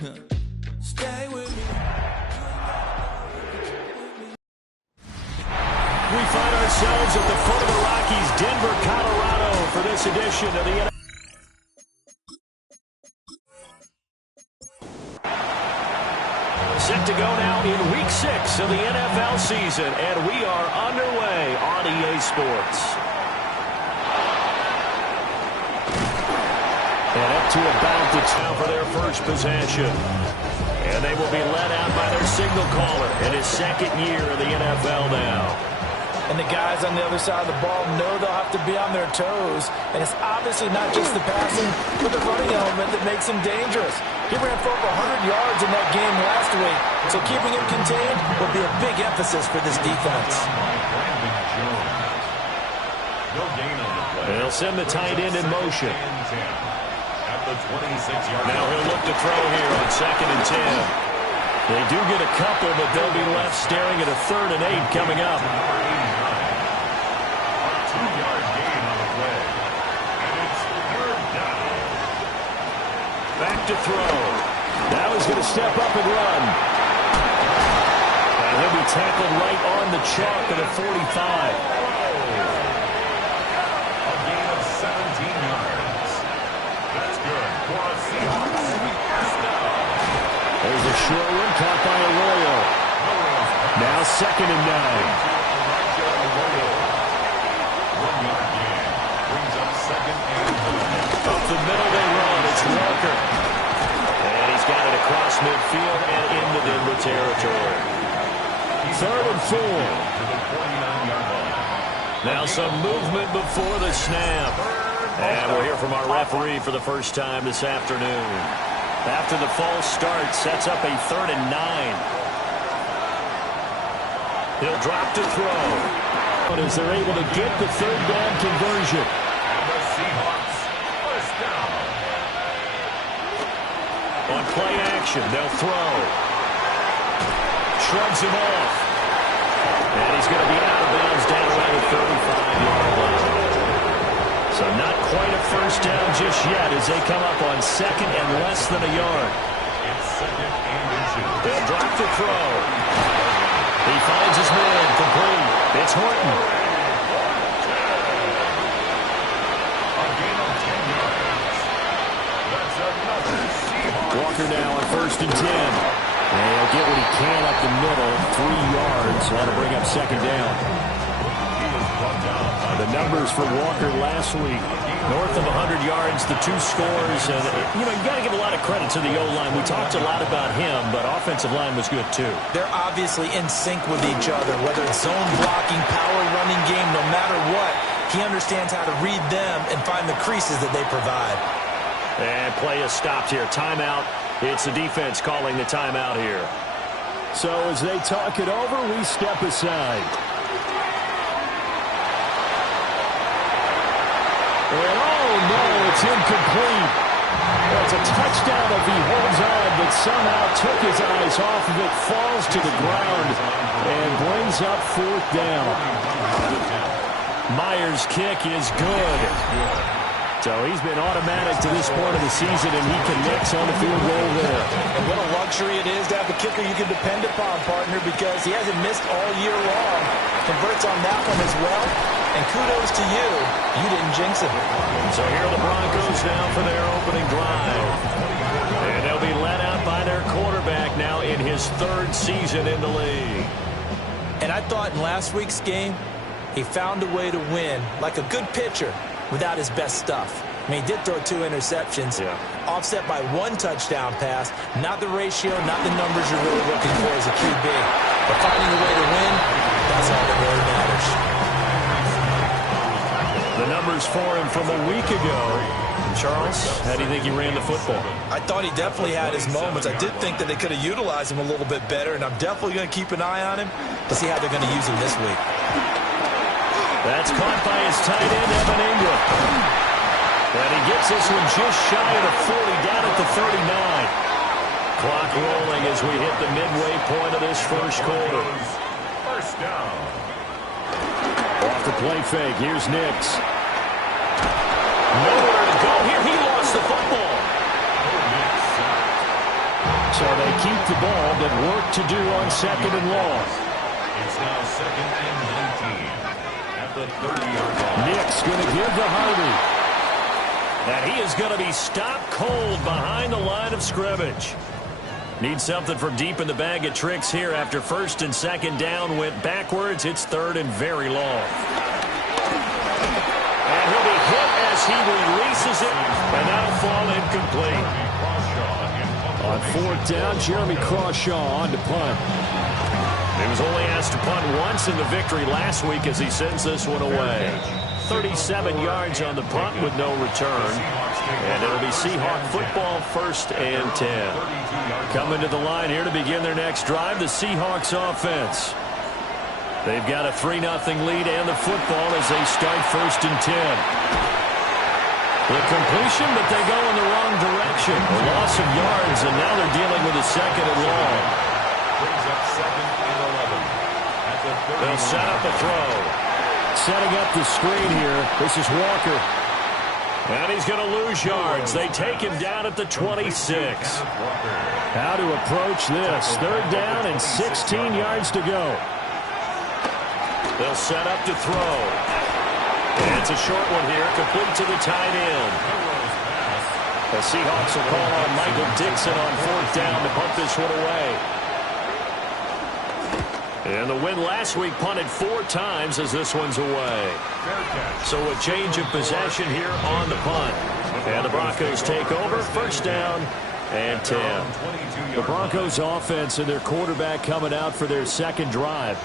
Stay with me. We find ourselves at the foot of the Rockies, Denver, Colorado, for this edition of the NFL. Set to go now in Week 6 of the NFL season, and we are underway on EA Sports. And up to about the time for their first possession. And they will be led out by their signal caller in his second year in the NFL now. And the guys on the other side of the ball know they'll have to be on their toes. And it's obviously not just the passing, but the running element that makes him dangerous. He ran for over 100 yards in that game last week. So keeping him contained will be a big emphasis for this defense. They'll send the tight end in motion. Now he'll look to throw here on 2nd and 10. They do get a couple, but they'll be left staring at a 3rd and 8 coming up. Back to throw. Now he's going to step up and run. And he'll be tackled right on the chalk of the 45. A gain of 17 yards. That's good for a Seahawks. There's a short one caught by Arroyo. Now 2nd and 9. 1 yard gain. Brings up 2nd and 9. Up the middle they run. It's Walker. And he's got it across midfield and into Denver territory. 3rd and 4. Now some movement before the snap. And we'll hear from our referee for the first time this afternoon. After the false start, sets up a 3rd and 9. He'll drop to throw. As they're able to get the 3rd down conversion. And the Seahawks first down. On play action, they'll throw. Shrugs him off. And he's going to be out of bounds down around the 35-yard line. So not quite a first down just yet as they come up on 2nd and less than a yard. It's 2nd and 2. They'll drop to throw. He finds his man complete. It's Horton. A gain of 10 yards. That's another Seahawks. Walker now on 1st and 10. And he'll get what he can up the middle. 3 yards. That'll bring up 2nd down. He is brought down by The numbers for Walker last week. North of 100 yards, the 2 scores. And, you got to give a lot of credit to the O-line. We talked a lot about him, but offensive line was good, too. They're obviously in sync with each other, whether it's zone blocking, power running game, no matter what. He understands how to read them and find the creases that they provide. And play is stopped here. Timeout. It's the defense calling the timeout here. So as they talk it over, we step aside. And oh no, it's incomplete. That's a touchdown if he holds on, but somehow took his eyes off of it, falls to the ground, and brings up 4th down. Myers' kick is good. So he's been automatic to this point of the season, and he connects on the field goal there. And what a luxury it is to have a kicker you can depend upon, partner, because he hasn't missed all year long. Converts on that one as well. And kudos to you. You didn't jinx him. So here are the Broncos now for their opening drive. And they'll be led out by their quarterback now in his 3rd season in the league. And I thought in last week's game, he found a way to win, like a good pitcher, without his best stuff. I mean, he did throw 2 interceptions, offset by 1 touchdown pass. Not the ratio, not the numbers you're really looking for as a QB. But finding a way to win, that's all that really matters. The numbers for him from a week ago. Charles, how do you think he ran the football? I thought he definitely had his moments. I did think that they could have utilized him a little bit better, and I'm definitely going to keep an eye on him to see how they're going to use him this week. That's caught by his tight end, Evan Ingram. And he gets this one just shy of the 40, down at the 39. Clock rolling as we hit the midway point of this first quarter. First down. Off the play fake, here's Nix. Nowhere to go here. He lost the football. So they keep the ball, but work to do on second and long. It's now 2nd and 19 at the 30-yard line. Nick's going to give to Harvey. And he is going to be stopped cold behind the line of scrimmage. Needs something from deep in the bag of tricks here after 1st and 2nd down went backwards. It's 3rd and very long. And he'll be hit as he releases it, and that'll fall incomplete. On 4th down, Jeremy Crawshaw on to punt. He was only asked to punt once in the victory last week as he sends this one away. 37 yards on the punt with no return. And it'll be Seahawk football, 1st and 10. Coming to the line here to begin their next drive, the Seahawks offense. They've got a 3-0 lead and the football as they start 1st and 10. The completion, but they go in the wrong direction. A loss of yards, and now they're dealing with a 2nd and long. Brings up 2nd and 11 at the 30. They'll set up a throw. Setting up the screen here. This is Walker. And he's going to lose yards. They take him down at the 26. How to approach this. 3rd down and 16 yards to go. They'll set up to throw. And it's a short one here, complete to the tight end. The Seahawks will call on Michael Dixon on 4th down to punt this one away. And the win last week punted 4 times as this one's away. So a change of possession here on the punt. And the Broncos take over, 1st down and 10. The Broncos offense and their quarterback coming out for their 2nd drive.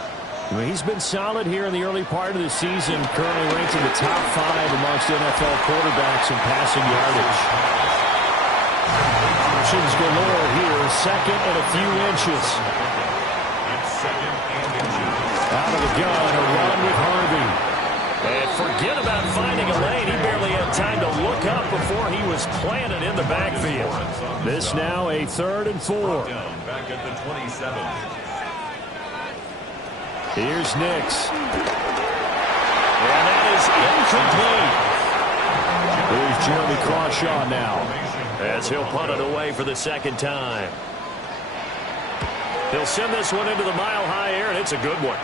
I mean, he's been solid here in the early part of the season, currently ranked in the top 5 amongst NFL quarterbacks in passing yardage. Options galore here, 2nd and a few inches. Out of the gun, a run with Harvey. And forget about finding a lane. He barely had time to look up before he was planted in the backfield. This now a 3rd and 4. Back at the 27. Here's Nix. And that is incomplete. Here's Jeremy Crawshaw now, as he'll punt it away for the 2nd time. He'll send this one into the mile-high air, and it's a good one.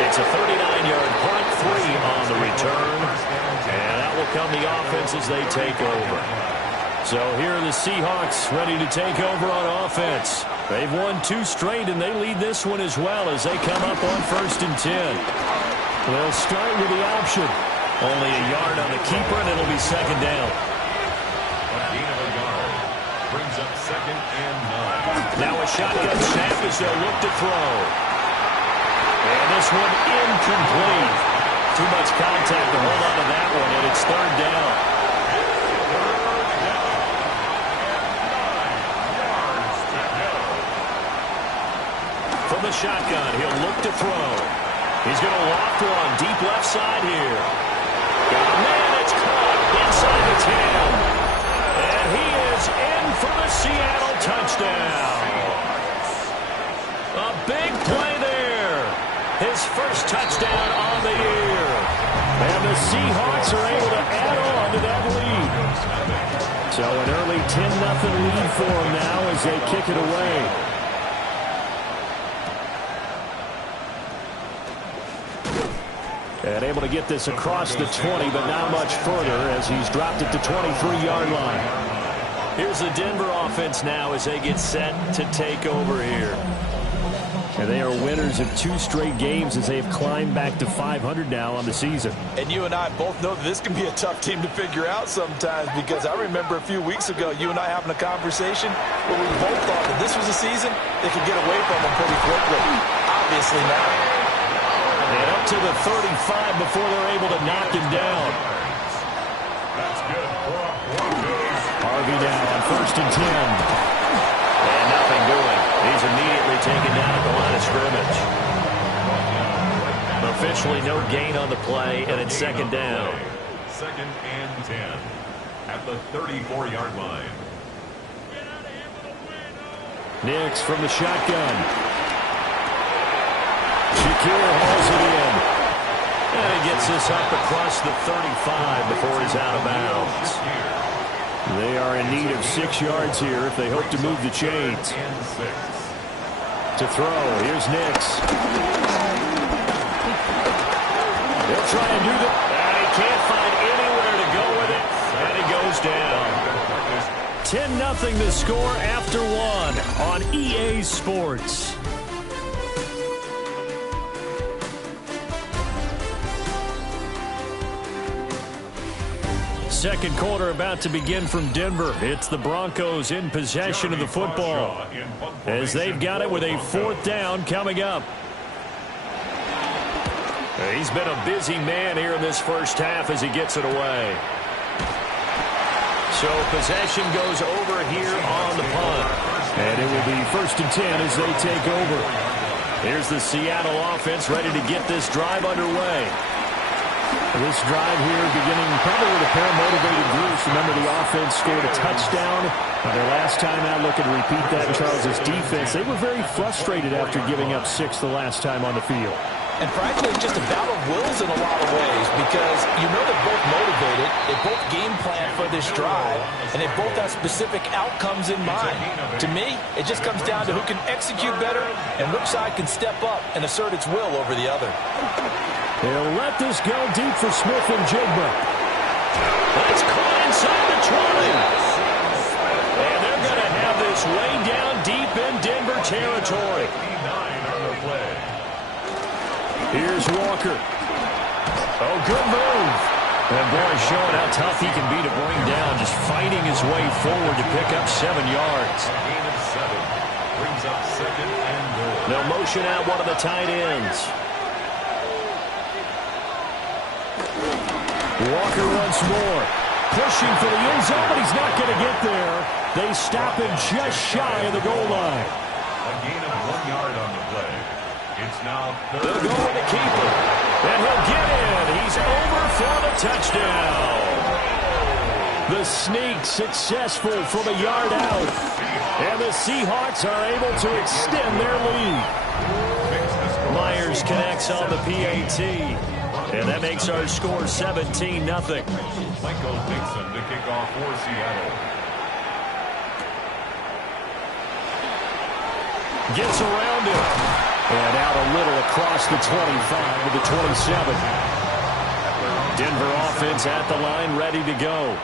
It's a 39-yard punt, 3 on the return. And that will come the offense as they take over. So here are the Seahawks ready to take over on offense. They've won 2 straight, and they lead this one as well as they come up on 1st and 10. They'll start with the option. Only a yard on the keeper, and it'll be 2nd down. A gain of a yard. Brings up 2nd and 9. Now a shotgun snap as they'll look to throw. And this one incomplete. Too much contact to hold on to that one, and it's 3rd down. From the shotgun, he'll look to throw. He's going to loft one deep left side here. Got a man, it's caught inside the 10. And he is in for the Seattle touchdown. A big play there. His first touchdown on the year. And the Seahawks are able to add on to that lead. So an early 10-0 lead for them now as they kick it away. And able to get this across the 20, but not much further as he's dropped it to 23-yard line. Here's the Denver offense now as they get set to take over here. And they are winners of 2 straight games as they've climbed back to 500 now on the season. And you and I both know that this can be a tough team to figure out sometimes, because I remember a few weeks ago you and I having a conversation where we both thought that this was a season they could get away from them pretty quickly. Obviously not. And up to the 35 before they're able to knock him down. That's good for a Broncos. Harvey now on 1st and 10. And nothing doing. He's immediately taken down at the line of scrimmage. Officially no gain on the play, and it's 2nd down. 2nd and 10 at the 34-yard line. Nix from the shotgun. Shakir hauls it in. And he gets this up across the 35 before he's out of bounds. They are in need of 6 yards here if they hope to move the chains. To throw, here's Nix. They'll try and do that. And he can't find anywhere to go with it. And he goes down. 10-0 the score after 1 on EA Sports. Second quarter about to begin from Denver. It's the Broncos in possession of the football as they've got it with a 4th down coming up. He's been a busy man here in this first half as he gets it away. So possession goes over here on the punt. And it will be 1st and 10 as they take over. Here's the Seattle offense ready to get this drive underway. This drive here beginning probably with a pair of motivated groups. Remember, the offense scored a touchdown. Their last time out, looking to repeat that in Charles' defense. They were very frustrated after giving up 6 the last time on the field. And frankly, it's just a battle of wills in a lot of ways because you know they're both motivated, they both game plan for this drive, and they both have specific outcomes in mind. To me, it just comes down to who can execute better and which side can step up and assert its will over the other. They'll let this go deep for Smith and Jigba. That's caught inside the 20. And they're going to have this way down deep in Denver territory. Here's Walker. Oh, good move. And boy, showing how tough he can be to bring down, just fighting his way forward to pick up 7 yards. Gain of 7. Brings up 2nd and goal. They'll motion out one of the tight ends. Walker once more. Pushing for the end zone, but he's not going to get there. They stop him just shy of the goal line. A gain of 1 yard on the play. It's now 3rd. They'll go with the keeper. And he'll get in. He's over for the touchdown. The sneak successful from a yard out. And the Seahawks are able to extend their lead. Myers connects on the PAT. And that makes our score 17-0. Michael Dixon to kick off for Seattle. Gets around it. And out a little across the 25 to the 27. Denver offense at the line, ready to go.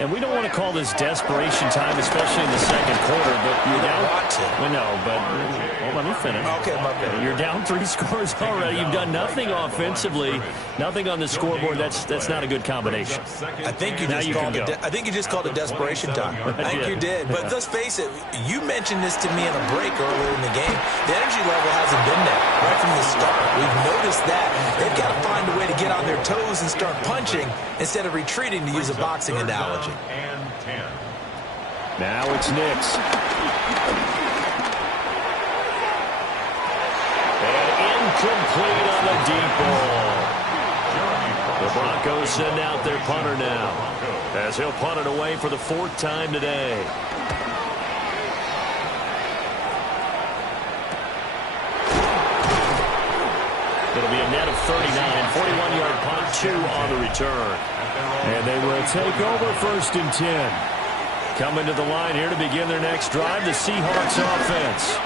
And we don't want to call this desperation time, especially in the second quarter. But you're down. We know, but hold on, let me finish. Okay, my bad. You're down 3 scores already. You've done nothing offensively, nothing on the scoreboard. That's not a good combination. I think you just called it desperation time. I think you did. But let's face it, you mentioned this to me in a break earlier in the game. The energy level hasn't been there right from the start. We've noticed that. They've got to find a way to get on their toes and start punching instead of retreating, to use a boxing analogy. And 10. Now it's Nix. And incomplete on the deep ball. The Broncos send out their punter now, as he'll punt it away for the 4th time today. It'll be a net of 39, 41-yard punt, 2 on the return. And they will take over 1st and 10. Coming to the line here to begin their next drive, the Seahawks offense.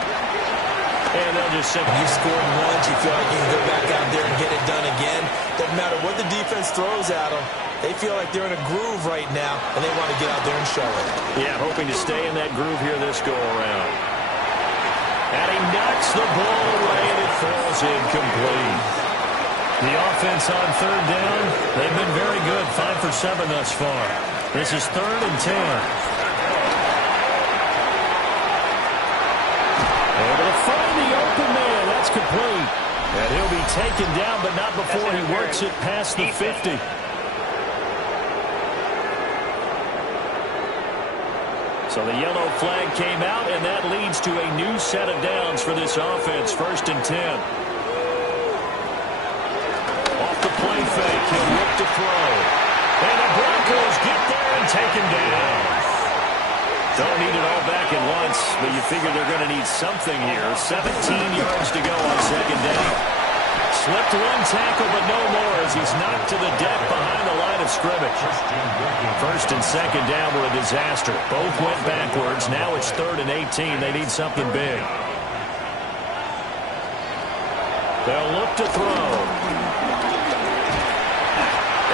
And they'll just say, you scored once, you feel like you can go back out there and get it done again. Doesn't matter what the defense throws at them. They feel like they're in a groove right now, and they want to get out there and show it. Yeah, hoping to stay in that groove here this go-around. And he knocks the ball away, and it falls incomplete. The offense on 3rd down, they've been very good, 5 for 7 thus far. This is 3rd and 10. Able to find the open man, that's complete. And he'll be taken down, but not before he works it past the 50. So the yellow flag came out, and that leads to a new set of downs for this offense, 1st and 10. Play fake, he'll look to throw. And the Broncos get there and take him down. Don't need it all back at once, but you figure they're going to need something here. 17 yards to go on 2nd down. Slipped one tackle, but no more as he's knocked to the deck behind the line of scrimmage. First and second down were a disaster. Both went backwards. Now it's 3rd and 18. They need something big. They'll look to throw.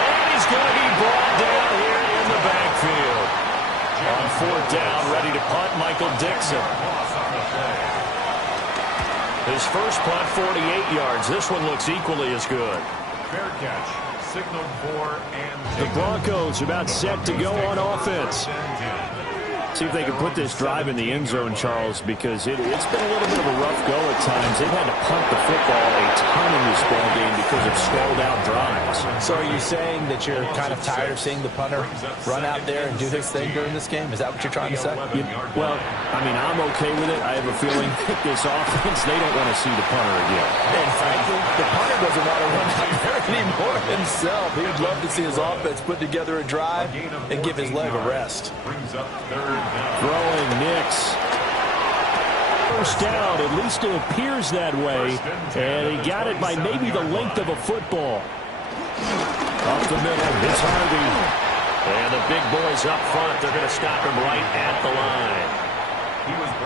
And he's going to be brought down here in the backfield. On 4th down, ready to punt, Michael Dixon. His first punt, 48 yards. This one looks equally as good. Fair catch. Signaled for and the Broncos about set to go on offense. See if they can put this drive in the end zone, Charles, because it's been a little bit of a rough go at times. They've had to punt the football a ton in this ball game because of stalled-out drives. So are you saying that you're kind of tired of seeing the punter run out there and do his thing during this game? Is that what you're trying to say? Well, I mean, I'm okay with it. I have a feeling that this offense, they don't want to see the punter again. And frankly, the punter doesn't want to run out there anymore himself. He would love to see his offense put together a drive and give his leg a rest. brings up 3rd down. Throwing Nix. First down, at least it appears that way. And he got it by maybe the length of a football. Up the middle, it's Harvey. And the big boys up front, they're going to stop him right at the line.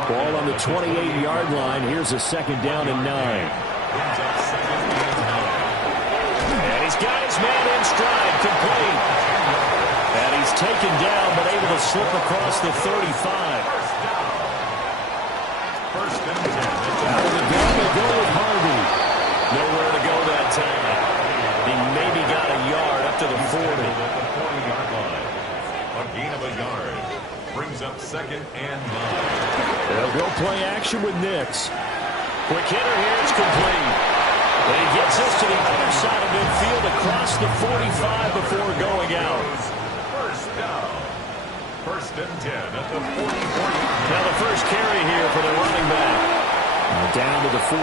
Ball on the 28-yard line. Here's a 2nd down and 9. And he's got his man in stride, complete. And he's taken down, but able to slip across the 35. First and 10. Out of the gun, they go with Harvey. Nowhere to go that time. He maybe got a yard up to the 40. At the 40-yard line. A gain of a yard. Brings up 2nd and 9. They'll go play action with Nix. Quick hitter here, it's complete. And he gets us to the other side of midfield across the 45 before going out. First down. First and 10 at the 44. Now the first carry here for the running back. Down to the 41.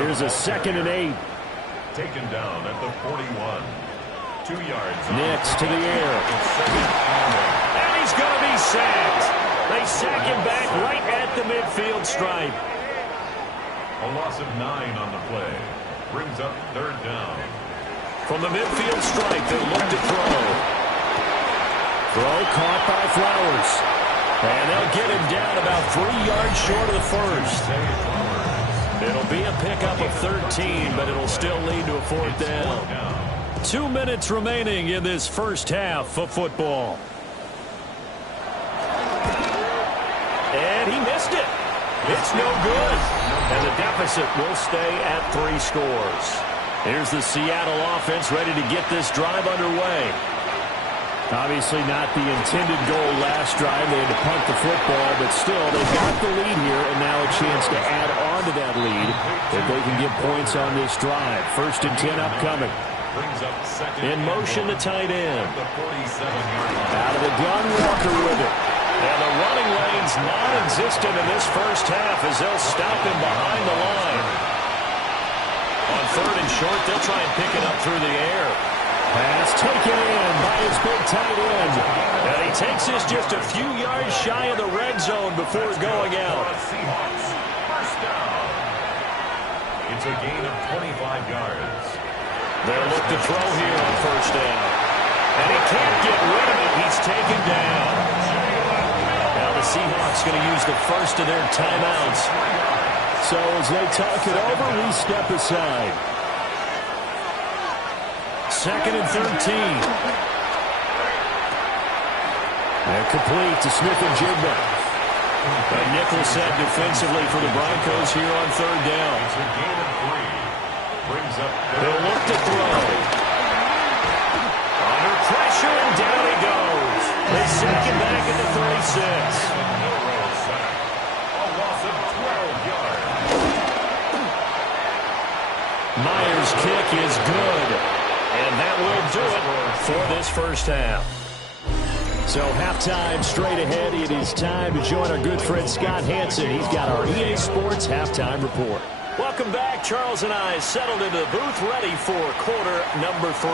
Here's a 2nd and 8. Taken down at the 41. 2 yards. Nix to the air. And he's going to be sacked. They sack him back right at the midfield stripe. A loss of 9 on the play. Brings up 3rd down. From the midfield stripe, they'll look to throw. Throw caught by Flowers. And they'll get him down about 3 yards short of the first. It'll be a pickup of 13, but it'll still lead to a 4th down. 2 minutes remaining in this first half of football. And he missed it. It's no good. And the deficit will stay at 3 scores. Here's the Seattle offense ready to get this drive underway. Obviously not the intended goal last drive. They had to punt the football, but still, they've got the lead here, and now a chance to add on to that lead if they can get points on this drive. 1st and 10 upcoming. In motion, the tight end. Out of the gun, Walker with it. And the running lane's non-existent in this first half as they'll stop him behind the line. On 3rd and short, they'll try and pick it up through the air. Pass taken in by his big tight end. And he takes this just a few yards shy of the red zone before going out. Seahawks. First down. It's a gain of 25 yards. They'll look to throw here on 1st down. And he can't get rid of it. He's taken down. Now the Seahawks going to use the first of their timeouts. So as they talk it over, we step aside. 2nd and 13. And complete to Smith-Njigba. A nickel set defensively for the Broncos here on 3rd down. It's a gain of 3. Brings up. They'll look to throw. Under pressure, and down he goes. They sack him back at the 36. A loss of 12 yards. Myers' kick is good. And that will do it for this first half. So halftime straight ahead. It is time to join our good friend Scott Hanson. He's got our EA Sports halftime report. Welcome back. Charles and I settled into the booth ready for quarter number 3.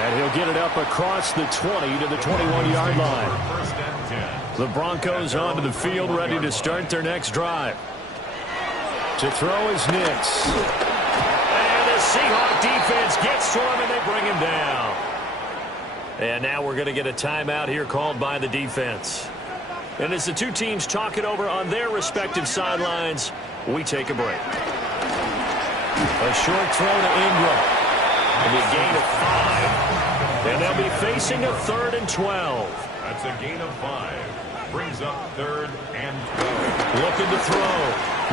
And he'll get it up across the 20 to the 21-yard line. First and 10. The Broncos onto the field ready to start their next drive. To throw is Nix. And the Seahawks defense gets to him, and they bring him down. And now we're going to get a timeout here called by the defense. And as the two teams talk it over on their respective sidelines, we take a break. A short throw to Ingram. And a gain of 5. And they'll be facing a 3rd and 12. That's a gain of 5. Brings up 3rd and 12. Looking to throw.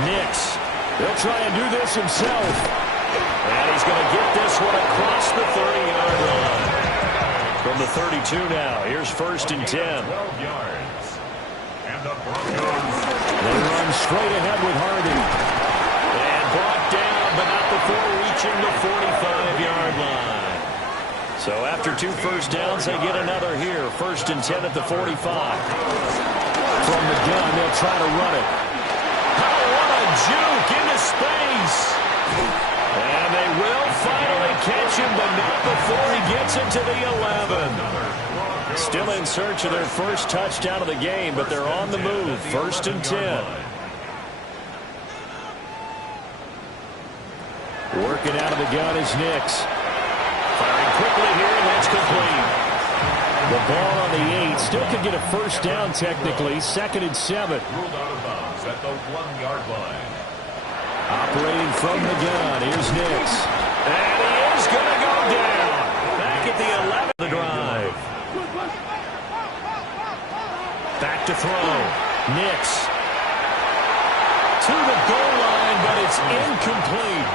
Nix. He'll try and do this himself. And he's going to get this one across the 30-yard line. From the 32 now, here's 1st and 10. 12 yards. And the Broncos. They run straight ahead with Hardy. And brought down, but not before reaching the 45-yard line. So after 2 first downs, they get another here. 1st and 10 at the 45. From the gun, they'll try to run it. Oh, what a juke into space. And they will finally catch him, but not before he gets into the 11. Still in search of their first touchdown of the game, but they're on the move. 1st and 10. Working out of the gun is Nix. Firing quickly here, and that's complete. The ball on the 8. Still could get a first down technically. 2nd and 7. Ruled out of bounds at the 1-yard line. Operating from the gun. Here's Nix. And he is going to go down. Back at the 11th of the drive. Back to throw. Nix. To the goal line, but it's incomplete.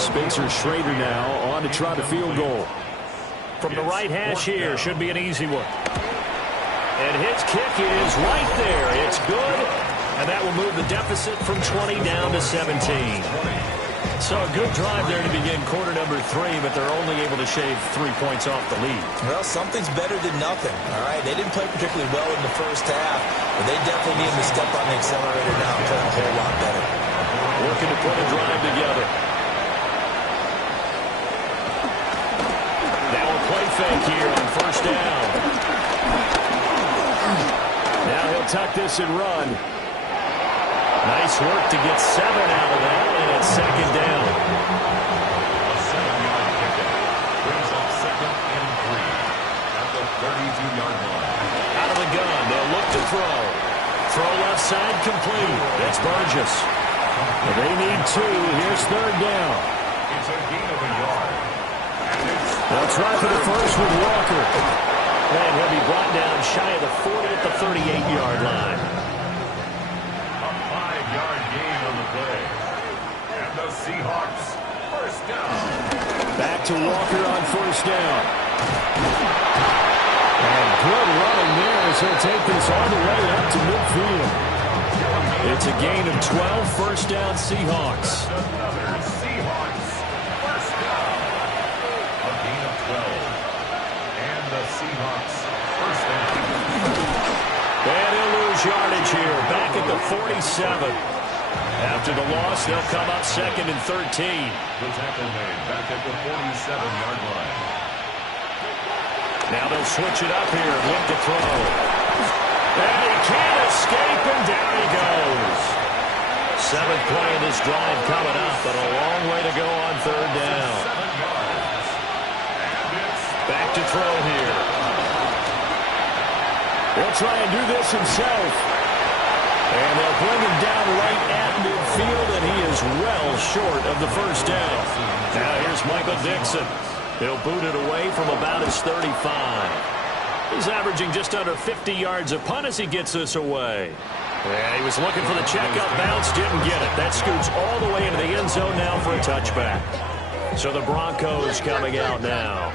Spencer Schrader now on to try the field goal. From the right hash here, should be an easy one. And his kick is right there. It's good. And that will move the deficit from 20 down to 17. So a good drive there to begin quarter number 3, but they're only able to shave 3 points off the lead. Well, something's better than nothing, all right? They didn't play particularly well in the first half, but they definitely need to step on the accelerator now and play a whole lot better. Working to put a drive together. Now a play fake here on 1st down. Now he'll tuck this and run. Nice work to get 7 out of that, and it's 2nd down. A 7-yard pickup. Brings up 2nd and 3 at the 32-yard line. Out of the gun, they'll look to throw. Throw left side complete. That's Burgess. They need 2. Here's 3rd down. It's a gain of a yard. And it's They'll try for the first with Walker. And he'll be brought down shy of the 40 at the 38-yard line. a 5-yard gain on the play. And the Seahawks, 1st down. Back to Walker on 1st down. And good running there as he'll take this all the way up to midfield. It's a gain of 12, 1st down Seahawks. Another Seahawks, 1st down. A gain of 12. And the Seahawks, 1st down. And he'll lose yardage here, back at the 47. After the loss, they'll come up 2nd and 13. The tackle made back at the 47-yard line. Now they'll switch it up here, look to throw. And he can't escape, and down he goes. 7th play of this drive coming up, but a long way to go on 3rd down. 7 yards. And it's Back to throw here. He'll try and do this himself. And they'll bring him down right at midfield, and he is well short of the 1st down. Now here's Michael Dixon. He'll boot it away from about his 35. He's averaging just under 50 yards a punt as he gets this away. Yeah, he was looking for the checkup bounce, didn't get it. That scoots all the way into the end zone now for a touchback. So the Broncos coming out now.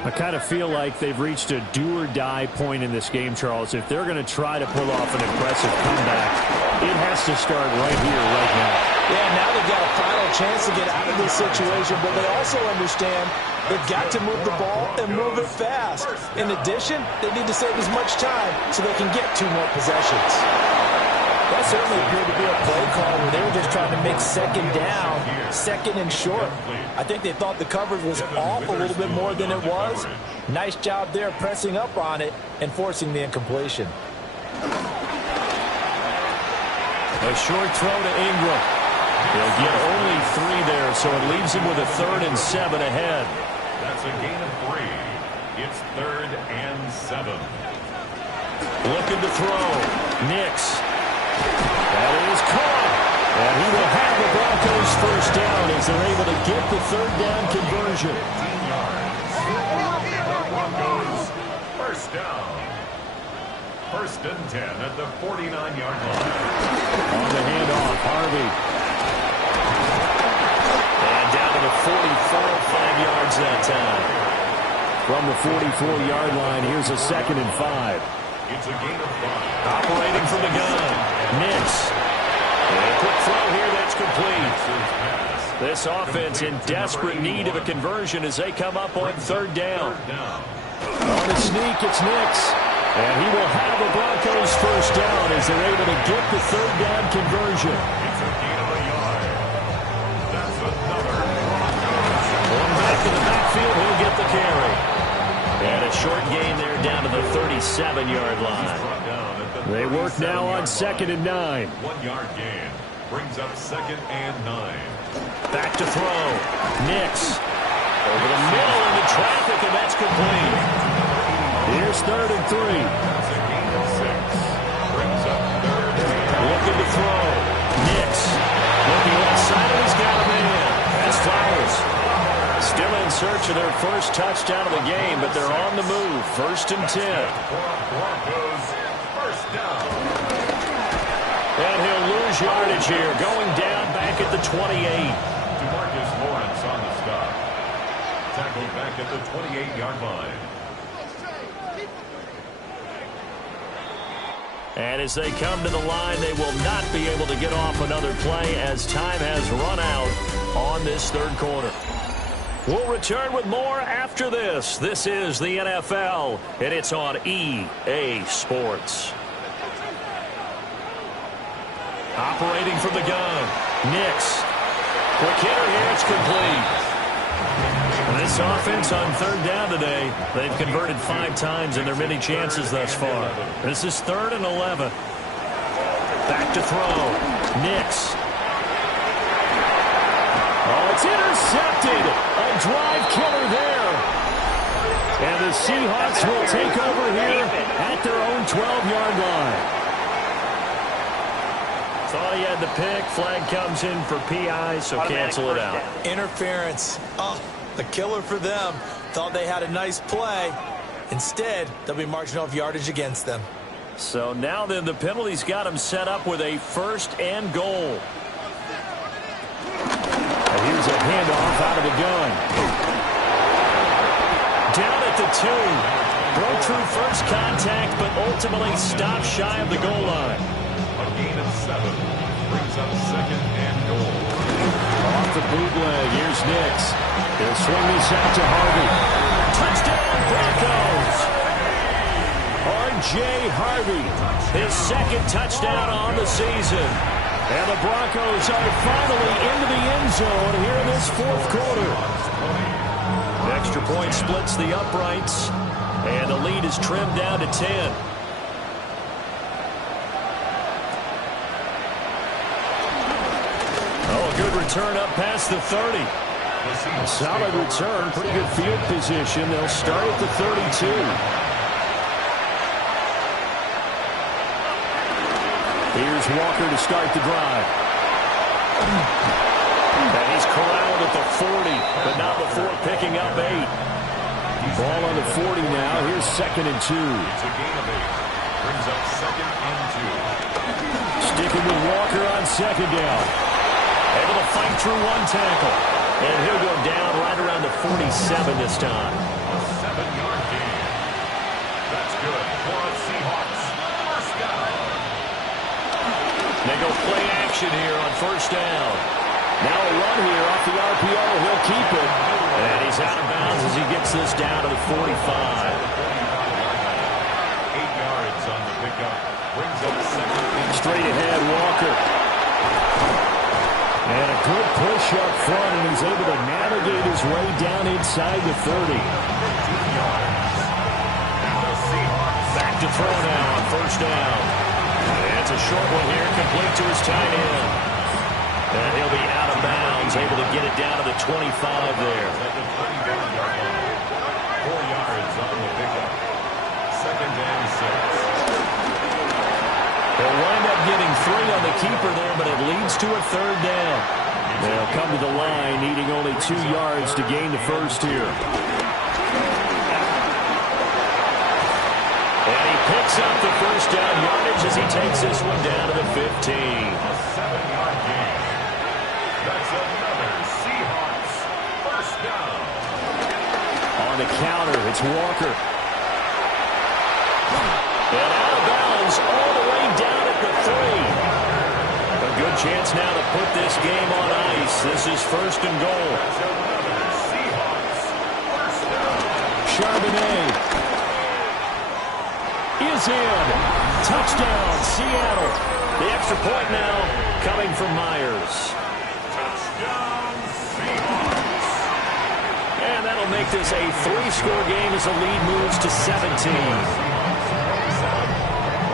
I kind of feel like they've reached a do-or-die point in this game, Charles. If they're going to try to pull off an impressive comeback, it has to start right here, right now. Yeah, now they've got a final chance to get out of this situation, but they also understand they've got to move the ball and move it fast. In addition, they need to save as much time so they can get 2 more possessions. That certainly appeared to be a play call where they were just trying to make 2nd down, 2nd and short. I think they thought the coverage was off a little bit more than it was. Nice job there pressing up on it and forcing the incompletion. A short throw to Ingram. He'll get only 3 there, so it leaves him with a 3rd and 7 ahead. That's a gain of 3. It's 3rd and 7. Looking to throw. Nix. That is caught. And he will have the Broncos first down as they're able to get the 3rd down conversion. 15 yards. The Broncos first down. 1st and 10 at the 49-yard line. On the handoff, Harvey. And down to the 44, 5 yards that time. From the 44-yard line, here's a 2nd and 5. It's a gain of 5. Operating from the gun. Nix. And a quick throw here that's complete. This offense in desperate need of a conversion as they come up on 3rd down. On the sneak, it's Nix. And he will have the Broncos first down as they're able to get the 3rd down conversion. It's a gain of a yard. That's another Broncos. Going back to the backfield, he'll get the carry. And a short gain there down to the 37-yard line. They work now on 2nd and 9. 1-yard gain brings up 2nd and 9. Back to throw. Nix. Over the middle into traffic, and that's complete. Here's 3rd and 3. That's a gain of 6. Brings up 3rd and Looking to throw. Nix. Looking left side, and he's got a man. That's Flowers. Still in search of their first touchdown of the game, but they're on the move. 1st and 10. Broncos first down. And he'll lose yardage here, going down back at the 28. DeMarcus Lawrence on the stop. Tackled back at the 28-yard line. And as they come to the line, they will not be able to get off another play as time has run out on this 3rd quarter. We'll return with more after this. This is the NFL, and it's on EA Sports. Operating from the gun. Nix. Quick hitter here. It's complete. And this offense on 3rd down today, they've converted 5 times in their many chances thus far. This is 3rd and 11. Back to throw. Nix. Oh, it's intercepted. A drive killer there. And the Seahawks will take over here at their own 12-yard line. Thought he had the pick. Flag comes in for PI, so cancel it out. Interference. Oh, a killer for them. Thought they had a nice play. Instead, they'll be marching off yardage against them. So now then, the penalty's got him set up with a 1st and goal. And here's a handoff out of the gun. Down at the 2. Broke through first contact, but ultimately stopped shy of the goal line. A gain of 7 brings up 2nd and goal. Off the bootleg, here's Nix. He'll swing this out to Harvey. Touchdown, Broncos! R.J. Harvey. His 2nd touchdown on the season. And the Broncos are finally into the end zone here in this 4th quarter. Extra point splits the uprights, and the lead is trimmed down to 10. Oh, a good return up past the 30. A solid return, pretty good field position. They'll start at the 32. Here's Walker to start the drive. And he's corralled at the 40, but not before picking up 8. Ball on the 40 now. Here's 2nd and 2. It's a gain of 8. Brings up 2nd and 2. Sticking with Walker on 2nd down. Able to fight through one tackle. And he'll go down right around the 47 this time. A 7-yard gain. That's good for a Seahawks first down. They go play action here on 1st down. Now a run here off the RPO. He'll keep it. And he's out of bounds as he gets this down to the 45. 8 yards on the pickup. Brings up 2nd. Straight ahead, Walker. And a good push up front, and he's able to navigate his way down inside the 30. 15 yards. And the Seahawks Back to throw now on 1st down. That's a short one here, complete to his tight end. And he'll be out of bounds, able to get it down to the 25 there. At the 35-yard line. 4 yards on the pickup. Second and 6. They'll wind up getting 3 on the keeper there, but it leads to a third down. They'll come to the line, needing only 2 yards to gain the first here. And he picks up the first down yardage as he takes this one down to the 15. A 7-yard gain. That's another Seahawks first down. On the counter, it's Walker. And out of bounds all the way down at the 3. A good chance now to put this game on ice. This is first and goal. That's another Seahawks first down. Charbonnet is in. Touchdown, Seattle. The extra point now coming from Myers. Touchdown Seahawks. And that'll make this a 3-score game as the lead moves to 17.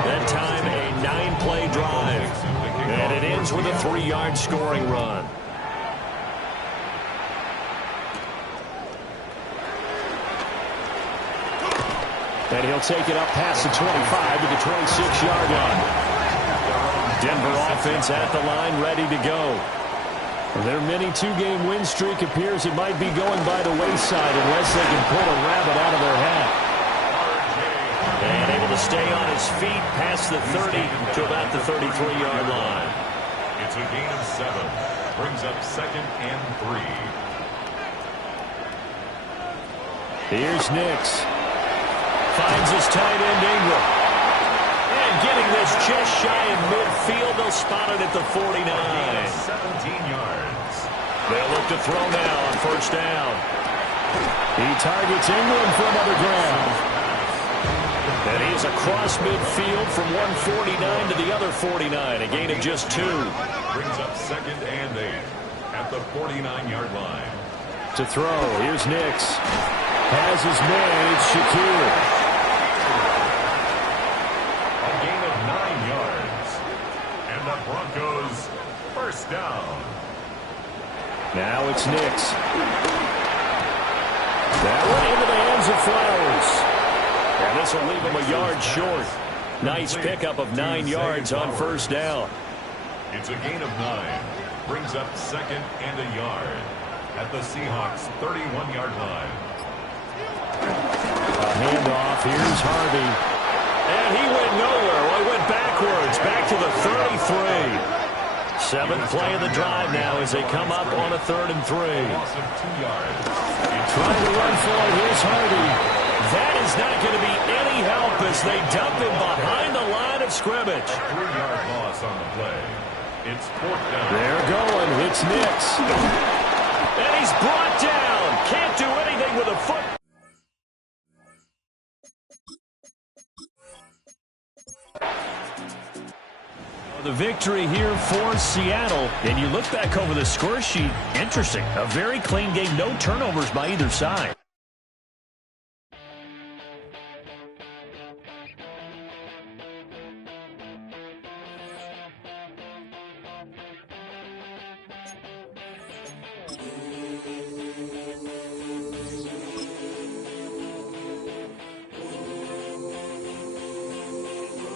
That time a 9-play drive. And it ends with a 3-yard scoring run. And he'll take it up past the 25 to the 26-yard line. Denver offense at the line, ready to go. Their mini 2-game win streak appears it might be going by the wayside unless they can pull a rabbit out of their hat. And able to stay on his feet past the 30 to about the 33-yard line. It's a gain of 7. Brings up second and 3. Here's Nix. Finds his tight end Ingram. And getting this just shy of midfield. They'll spot it at the 49. 17 yards. They'll look to throw now on first down. He targets Ingram for another grab. And he's across midfield from 149 to the other 49. A gain of just 2. Brings up second and 8 at the 49-yard line. To throw, here's Nix. Has his man, it's Shakir. A gain of 9 yards. And the Broncos first down. Now it's Nix. That one into the hands of Flowers. And this will leave him a yard short. Nice pickup of 9 yards on first down. It's a gain of 9. Brings up second and a yard at the Seahawks 31-yard line. A handoff. Here's Harvey. And he went nowhere. Well, he went backwards. Back to the 33. 7th play of the drive now as they come up on a 3rd and 3. Loss of 2 yards. Trying to run for it. Here's Harvey. That is not going to be any help as they dump him behind the line of scrimmage. 3-yard loss on the play. It's 4th down. They're going. It's Nix. And he's brought down. Can't do anything with a foot. The victory here for Seattle. And you look back over the score sheet. Interesting. A very clean game. No turnovers by either side.